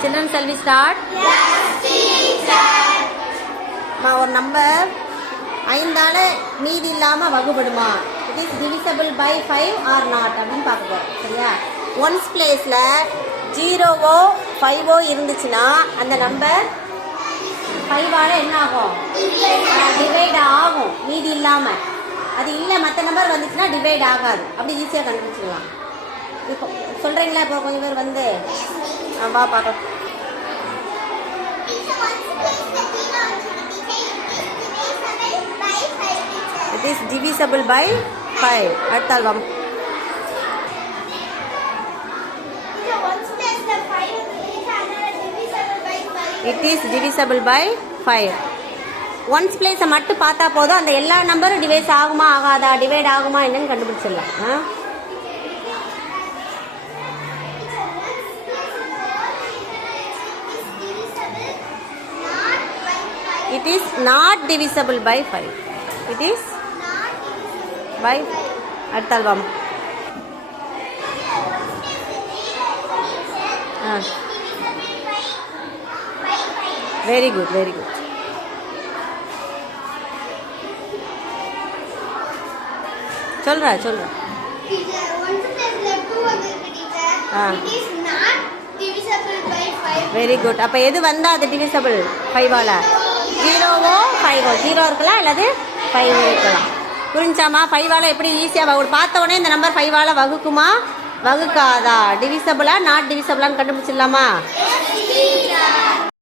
Children, shall we start? ஒரு number 5ஆல மீதி இல்லாமல் வகுபடுமா? It is divisible by 5 or not அப்படின்னு பார்க்க போகிறோம். சரியா? ஒன்ஸ் பிளேஸில் 0வோ 5ஓ இருந்துச்சுன்னா அந்த நம்பர் 5ஆல என்ன ஆகும்? டிவைட் ஆகும் மீதி இல்லாமல். அது இல்லை மற்ற நம்பர் வந்துச்சுன்னா டிவைட் ஆகாது. அப்படி ஈஸியாக கண்டுபிடிச்சிடலாம். இப்போ சொல்கிறீங்களா? இப்போ கொஞ்சம் பேர் வந்து வா பார்க்கலாம். It is divisible by 5. அடுத்தால் வாங்க. It is divisible by 5. Once பிளேஸை மட்டும் பார்த்தா போதும். அந்த எல்லா நம்பரும் டிவைஸ் ஆகுமா ஆகாதா, டிவைட் ஆகுமா என்னன்னு கண்டுபிடிச்சிடலாம். It is not divisible by 5. It is by 5. அடுத்தால் வாங்க. Very good, very good. சொல்றா. Very good. அப்போ எது வந்தா அது டிவிசபிள் 5ஆல? 0வோ 5ஓ. 0 இருக்கலாம் அல்லது 5 இருக்கலாம். புரிஞ்சாமா? 5ஆல எப்படி ஈஸியாக பார்த்த உடனே இந்த நம்பர் 5ஆல வகுக்குமா வகுக்காதா, டிவிசபிளா நாட் டிவிசபிளான்னு கண்டுபிடிச்சிடலாமா?